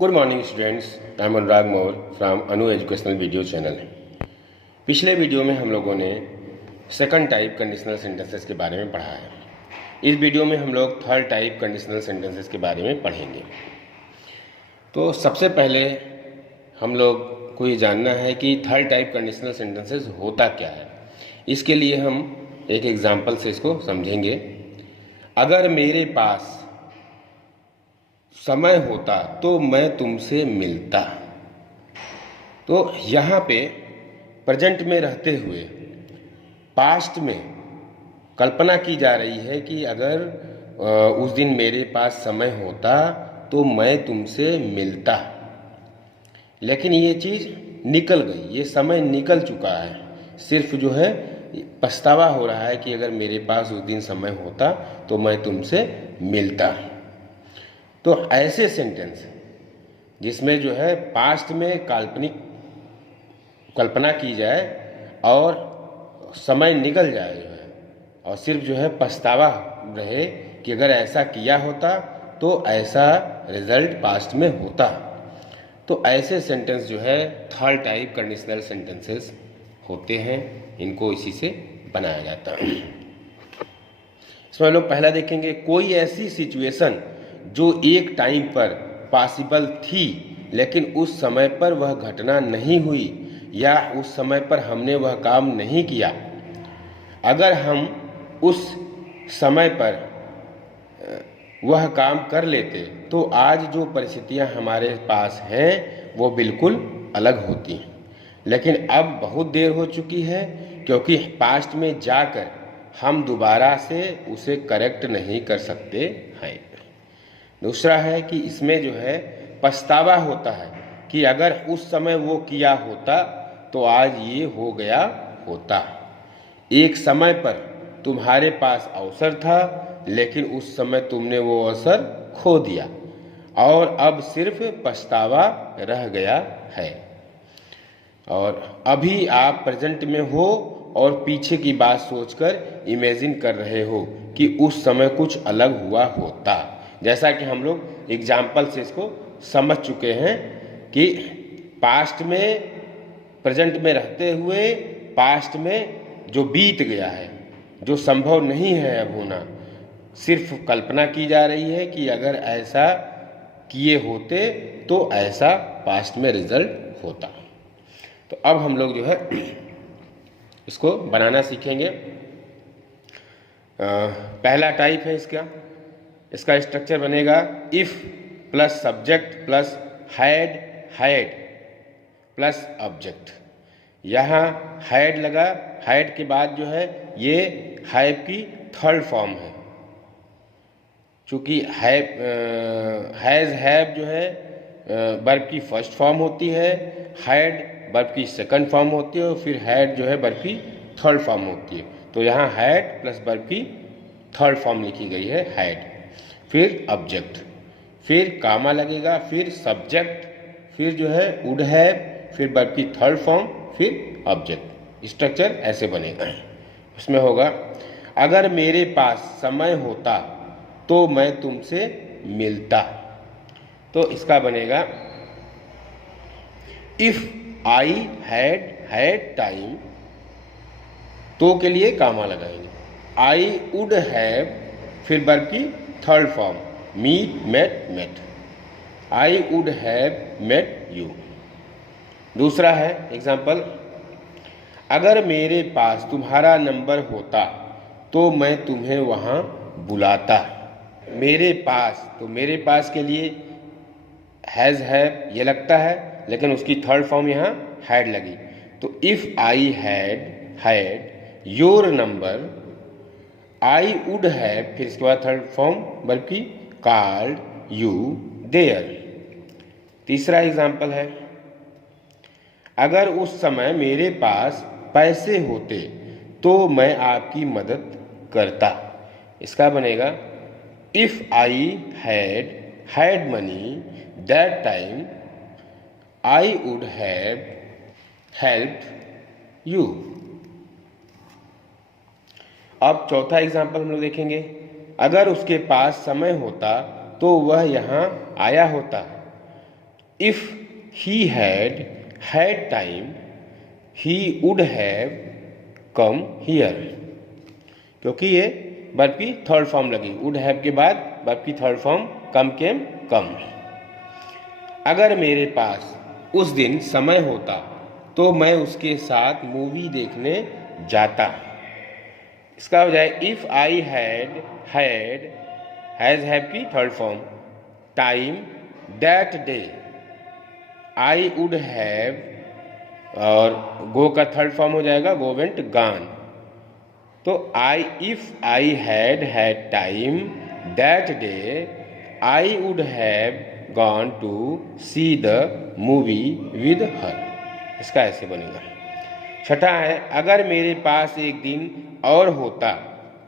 Good morning students, I am Anurag Maurya from Anu educational video channel. पिछले video में हम लोगों ने सेकंड टाइप कंडीशनल सेंटेंसेस के बारे में पढ़ा है। इस वीडियो में हम लोग थर्ड टाइप कंडीशनल सेंटेंसेस के बारे में पढ़ेंगे। तो सबसे पहले हम लोग को ये जानना है कि थर्ड टाइप कंडीशनल सेंटेंसेस होता क्या है। इसके लिए हम एक एग्जाम्पल से इसको समझेंगे। अगर मेरे पास समय होता तो मैं तुमसे मिलता। तो यहाँ पे प्रेजेंट में रहते हुए पास्ट में कल्पना की जा रही है कि अगर उस दिन मेरे पास समय होता तो मैं तुमसे मिलता, लेकिन ये चीज़ निकल गई, ये समय निकल चुका है। सिर्फ जो है पछतावा हो रहा है कि अगर मेरे पास उस दिन समय होता तो मैं तुमसे मिलता। तो ऐसे सेंटेंस जिसमें जो है पास्ट में काल्पनिक कल्पना की जाए और समय निकल जाए जो है, और सिर्फ जो है पछतावा रहे कि अगर ऐसा किया होता तो ऐसा रिजल्ट पास्ट में होता, तो ऐसे सेंटेंस जो है थर्ड टाइप कंडीशनल सेंटेंसेस होते हैं। इनको इसी से बनाया जाता है। इसमें लोग पहला देखेंगे, कोई ऐसी सिचुएशन जो एक टाइम पर पॉसिबल थी लेकिन उस समय पर वह घटना नहीं हुई या उस समय पर हमने वह काम नहीं किया। अगर हम उस समय पर वह काम कर लेते तो आज जो परिस्थितियां हमारे पास हैं वो बिल्कुल अलग होती हैं, लेकिन अब बहुत देर हो चुकी है क्योंकि पास्ट में जाकर हम दोबारा से उसे करेक्ट नहीं कर सकते हैं। दूसरा है कि इसमें जो है पछतावा होता है कि अगर उस समय वो किया होता तो आज ये हो गया होता। एक समय पर तुम्हारे पास अवसर था लेकिन उस समय तुमने वो अवसर खो दिया और अब सिर्फ पछतावा रह गया है। और अभी आप प्रेजेंट में हो और पीछे की बात सोचकर इमेजिन कर रहे हो कि उस समय कुछ अलग हुआ होता। जैसा कि हम लोग एग्जाम्पल से इसको समझ चुके हैं कि पास्ट में प्रेजेंट में रहते हुए पास्ट में जो बीत गया है, जो संभव नहीं है अब होना, सिर्फ कल्पना की जा रही है कि अगर ऐसा किए होते तो ऐसा पास्ट में रिजल्ट होता। तो अब हम लोग जो है इसको बनाना सीखेंगे। पहला टाइप है इसका स्ट्रक्चर बनेगा if plus subject plus had plus object. यहाँ हैड लगा, हैड के बाद जो है ये हैव की थर्ड फॉर्म है। चूँकि हैज़ हैव जो है वर्ब की फर्स्ट फॉर्म होती है, हैड वर्ब की सेकंड फॉर्म होती है और फिर हैड जो है वर्ब की थर्ड फॉर्म होती है। तो यहाँ हैड प्लस वर्ब की थर्ड फॉर्म लिखी गई है हैड, फिर ऑब्जेक्ट, फिर कामा लगेगा, फिर सब्जेक्ट, फिर जो है वुड हैव, फिर वर्ब की थर्ड फॉर्म, फिर ऑब्जेक्ट। स्ट्रक्चर ऐसे बनेगा। उसमें होगा अगर मेरे पास समय होता तो मैं तुमसे मिलता। तो इसका बनेगा इफ आई हैड टाइम, तो के लिए कामा लगाएंगे, आई वुड हैव, फिर वर्ब की third form meet met, I would have met you. दूसरा है एग्जाम्पल, अगर मेरे पास तुम्हारा नंबर होता तो मैं तुम्हें वहाँ बुलाता। मेरे पास, तो मेरे पास के लिए हैज़ हैव ये लगता है, लेकिन उसकी थर्ड फॉर्म यहाँ हैड लगी। तो if I had your number, I would have, फिर इसके बाद थर्ड फॉर्म वर्ब की कॉल्ड यू देयर। तीसरा एग्जाम्पल है, अगर उस समय मेरे पास पैसे होते तो मैं आपकी मदद करता। इसका बनेगा if I had money that time I would have helped you. अब चौथा एग्जाम्पल हम लोग देखेंगे, अगर उसके पास समय होता तो वह यहाँ आया होता। If he had had time he would have come here, क्योंकि ये वर्ब की थर्ड फॉर्म लगी। वुड हैव के बाद वर्ब की थर्ड फॉर्म कम केम कम। अगर मेरे पास उस दिन समय होता तो मैं उसके साथ मूवी देखने जाता। इसका हो जाए if I had has have की third form time that day I would have, और गो का थर्ड फॉर्म हो जाएगा गो वेंट गॉन। तो if I had time that day I would have gone to see the movie with her. इसका ऐसे बनेगा। छठा है अगर मेरे पास एक दिन और होता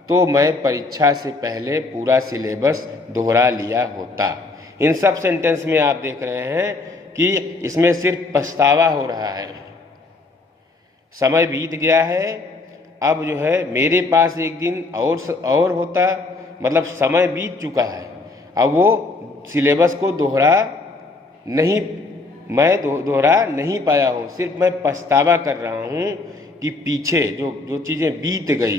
तो मैं परीक्षा से पहले पूरा सिलेबस दोहरा लिया होता। इन सब सेंटेंस में आप देख रहे हैं कि इसमें सिर्फ पछतावा हो रहा है। समय बीत गया है, अब जो है मेरे पास एक दिन और होता, मतलब समय बीत चुका है, अब वो सिलेबस को दोहरा नहीं पाया हूँ, सिर्फ मैं पछतावा कर रहा हूँ कि पीछे जो चीज़ें बीत गई,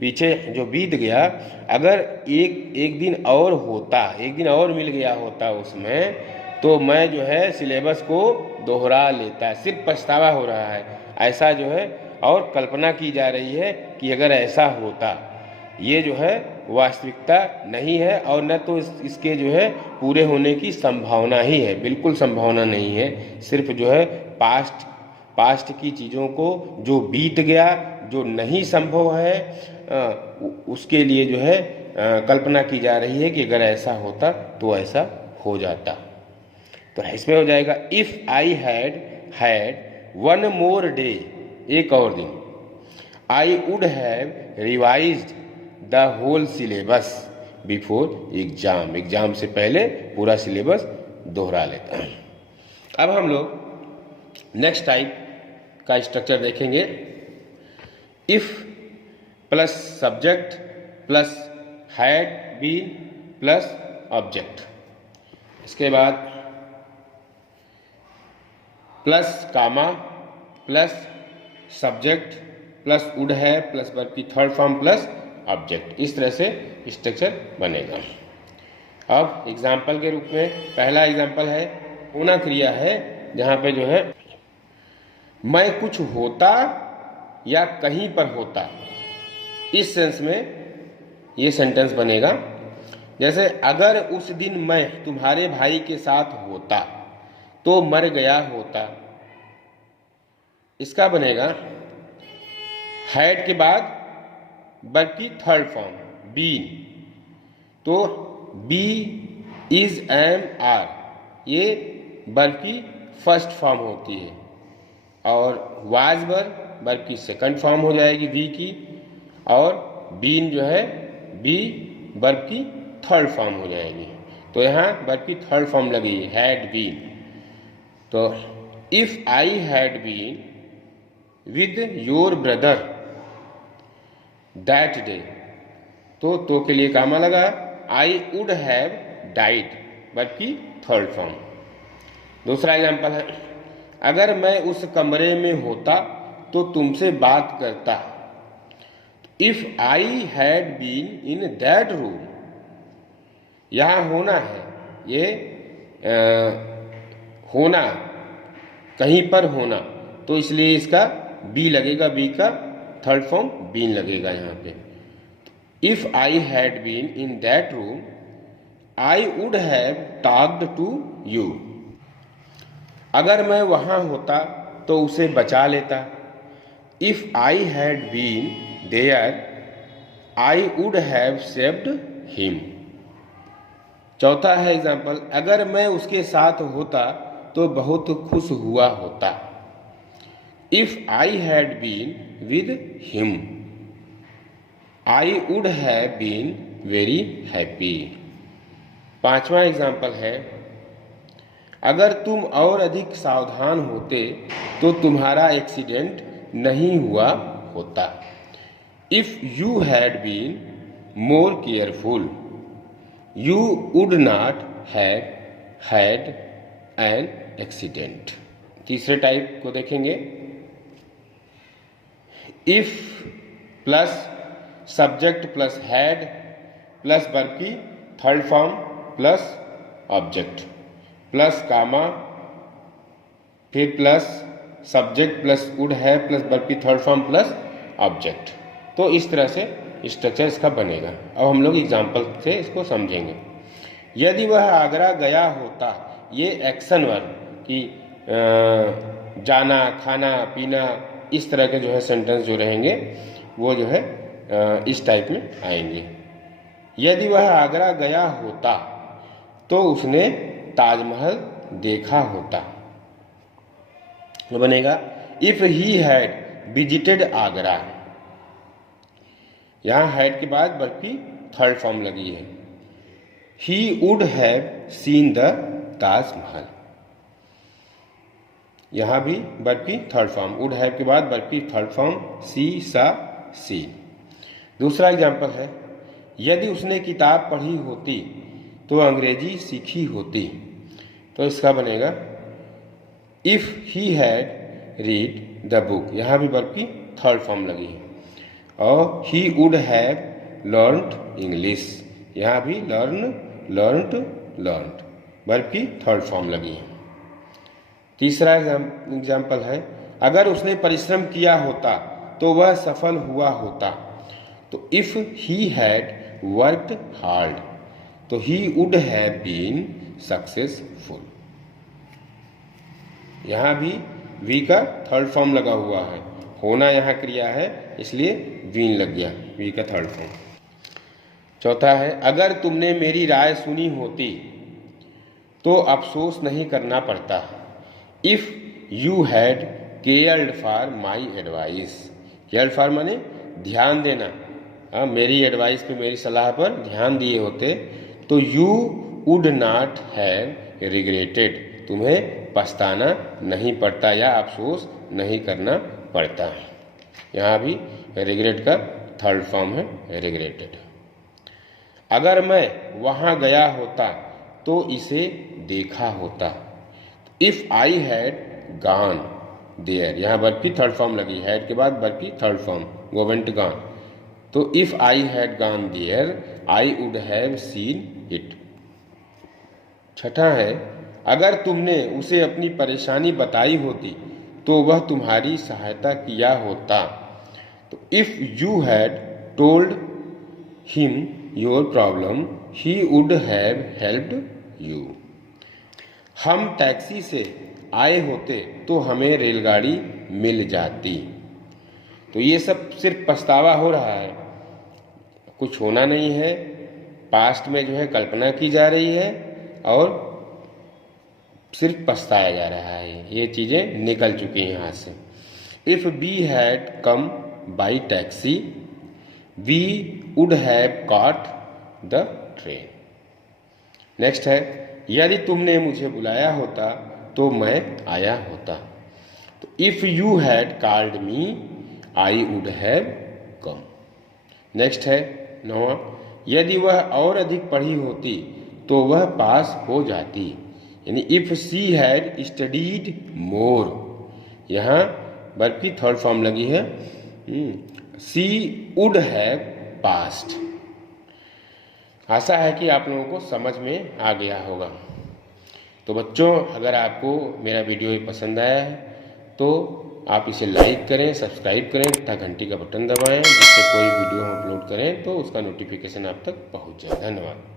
पीछे जो बीत गया, अगर एक दिन और होता, एक दिन और मिल गया होता उसमें, तो मैं जो है सिलेबस को दोहरा लेता। सिर्फ पछतावा हो रहा है, ऐसा जो है, और कल्पना की जा रही है कि अगर ऐसा होता। ये जो है वास्तविकता नहीं है, और न तो इसके जो है पूरे होने की संभावना ही है, बिल्कुल संभावना नहीं है। सिर्फ जो है पास्ट की चीज़ों को जो बीत गया, जो नहीं संभव है, उसके लिए जो है कल्पना की जा रही है कि अगर ऐसा होता तो ऐसा हो जाता। तो इसमें हो जाएगा if I had one more day, एक और दिन, I would have revised the whole syllabus before exam. Exam से पहले पूरा सिलेबस दोहरा लेता है। अब हम लोग नेक्स्ट टाइप का स्ट्रक्चर देखेंगे। If plus subject plus had been plus object, इसके बाद plus comma plus subject plus would है प्लस वर्ब की थर्ड फॉर्म प्लस ऑब्जेक्ट। इस तरह से स्ट्रक्चर बनेगा। अब एग्जाम्पल के रूप में पहला एग्जाम्पल है होना क्रिया है, जहाँ पे जो है मैं कुछ होता या कहीं पर होता, इस सेंस में ये सेंटेंस बनेगा। जैसे अगर उस दिन मैं तुम्हारे भाई के साथ होता तो मर गया होता। इसका बनेगा हैड के बाद वर्ब की थर्ड फॉर्म बीन, तो बी इज एम आर ये वर्ब की फर्स्ट फॉर्म होती है, और वाज वर्ब की सेकंड फॉर्म हो जाएगी वी की, और बीन जो है बी वर्ब की थर्ड फॉर्म हो जाएगी। तो यहाँ वर्ब की थर्ड फॉर्म लगी हैड बीन। तो if I had been with your brother that day, तो के लिए कामा लगा, I would have died verb की थर्ड फॉर्म। दूसरा एग्जांपल है अगर मैं उस कमरे में होता तो तुमसे बात करता। If I had been in that room, यहाँ होना है, ये होना कहीं पर होना, तो इसलिए इसका बी लगेगा, बी का थर्ड फॉर्म बीन लगेगा यहाँ पे। If I had been in that room I would have talked to you. अगर मैं वहाँ होता तो उसे बचा लेता। If I had been there I would have saved him. चौथा है एग्जाम्पल अगर मैं उसके साथ होता तो बहुत खुश हुआ होता। If I had been with him I would have been very happy. पांचवा एग्जाम्पल है अगर तुम और अधिक सावधान होते तो तुम्हारा एक्सीडेंट नहीं हुआ होता। If you had been more careful you would not have had an accident. तीसरे टाइप को देखेंगे, if plus subject plus had plus verb की third form plus object plus comma फिर प्लस सब्जेक्ट प्लस वुड है plus verb की third form plus object. तो इस तरह से स्ट्रक्चर इसका बनेगा। अब हम लोग एग्जाम्पल से इसको समझेंगे। यदि वह आगरा गया होता, ये एक्शन वर्ब की जाना, खाना, पीना, इस तरह के जो है सेंटेंस जो रहेंगे वो जो है इस टाइप में आएंगे। यदि वह आगरा गया होता तो उसने ताजमहल देखा होता। तो बनेगा if he had visited Agra. यहाँ हैड के बाद वर्ब की थर्ड फॉर्म लगी है। ही would have seen the Taj Mahal. यहाँ भी वर्ब की थर्ड फॉर्म, वुड हैव के बाद वर्ब की थर्ड फॉर्म सी, सा, सी। दूसरा एग्जाम्पल है, यदि उसने किताब पढ़ी होती तो अंग्रेजी सीखी होती। तो इसका बनेगा if he had read the book. यहाँ भी वर्ब की थर्ड फॉर्म लगी है। और ही वुड हैव लर्नड इंग्लिश। यहाँ भी लर्नड वर्ब की थर्ड फॉर्म लगी है। तीसरा एग्जाम्पल है, अगर उसने परिश्रम किया होता तो वह सफल हुआ होता। तो if he had worked hard तो he would have been successful. यहाँ भी वी का थर्ड फॉर्म लगा हुआ है, होना यहाँ क्रिया है इसलिए बीन लग गया, वी का थर्ड फॉर्म। चौथा है, अगर तुमने मेरी राय सुनी होती तो अफसोस नहीं करना पड़ता। If you had cared for my advice. Cared for माने ध्यान देना। मेरी एडवाइस पे, मेरी सलाह पर ध्यान दिए होते तो you would not have regretted. तुम्हें पछताना नहीं पड़ता या अफसोस नहीं करना पड़ता। यहाँ भी रिग्रेट का थर्ड फॉर्म है रिग्रेटेड। अगर मैं वहाँ गया होता तो इसे देखा होता। If I had gone there. यहाँ वर्ब की थर्ड फॉर्म लगी, हैड के बाद वर्ब की थर्ड फॉर्म गोवेंट गॉन। तो if I had gone there I would have seen it. छठा है, अगर तुमने उसे अपनी परेशानी बताई होती तो वह तुम्हारी सहायता किया होता। तो if you had told him your problem he would have helped you. हम टैक्सी से आए होते तो हमें रेलगाड़ी मिल जाती। तो ये सब सिर्फ पछतावा हो रहा है, कुछ होना नहीं है। पास्ट में जो है कल्पना की जा रही है और सिर्फ पछताया जा रहा है। ये चीज़ें निकल चुकी हैं यहाँ से। If we had come by taxi we would have caught the train. Next है, यदि तुमने मुझे बुलाया होता तो मैं आया होता। तो if you had called me I would have come. Next है 9वां, यदि वह और अधिक पढ़ी होती तो वह पास हो जाती। यानी इफ सी हैड स्टडीड मोर। यहाँ वर्ब की थर्ड फॉर्म लगी है, सी वुड हैव पास्ड। आशा है कि आप लोगों को समझ में आ गया होगा। तो बच्चों, अगर आपको मेरा वीडियो पसंद आया है तो आप इसे लाइक करें, सब्सक्राइब करें तथा घंटी का बटन दबाएं, जिससे कोई वीडियो हम अपलोड करें तो उसका नोटिफिकेशन आप तक पहुंच जाए। धन्यवाद।